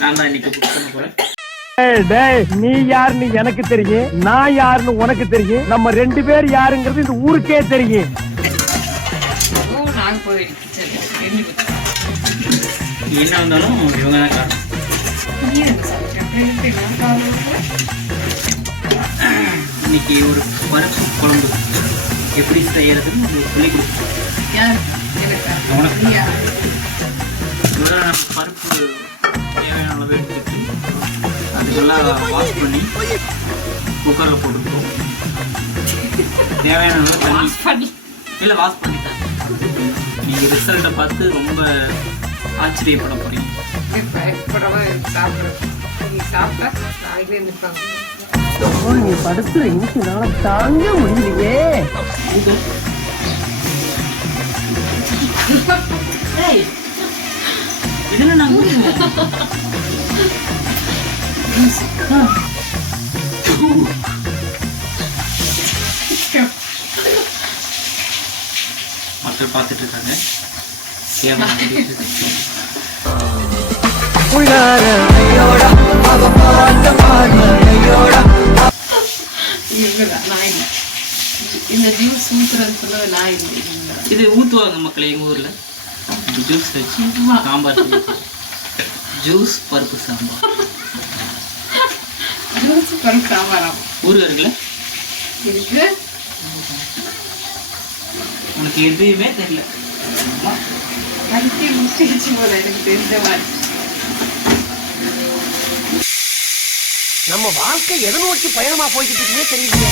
நான் தான் இன்னைக்கு குக் பண்ண போறேன். நீ யாருன்னு எனக்கு தெரியும், நான் யாருன்னு உனக்கு தெரியும், நம்ம 2 பேர் யாருங்கிறது இந்த ஊருக்கே தெரியும். என்ன வந்தாலும் இவங்க தான் காரணம். இன்னைக்கு ஒரு பருப்பு குழம்பு எப்படி செய்யறதுன்னு சொல்லி கொடுப்பேன். பருப்பு தேவையான அளவு எடுத்துட்டு அதுக்கெல்லாம் வாஷ் பண்ணி குக்கரில் போட்டுருக்கோம். தேவையான அளவு தண்ணி இல்லை வாஷ் பண்ணிட்டேன். நீங்கள் ரிசல்ட்டை பார்த்து ரொம்ப ஆச்சரியப்பட போறீங்க. நீ படுத்துற இன்னைக்குனால தாங்க முடியலையே. இதெல்லாம் நாங்கள் மக்கள் பார்த்துட்டு இருக்காங்க. இது ஊத்துவாங்க மக்கள் எங்க ஊர்ல. ஜூஸ் வச்சு சாம்பார், ஜூஸ் பருப்பு சாம்பார், ஊருக்காருங்கள இருக்கு. உனக்கு எதுவுமே தெரியல. நம்ம வாழ்க்கை எதை நோக்கி பயணமா போய்கிட்டு இருக்குன்னே தெரியல.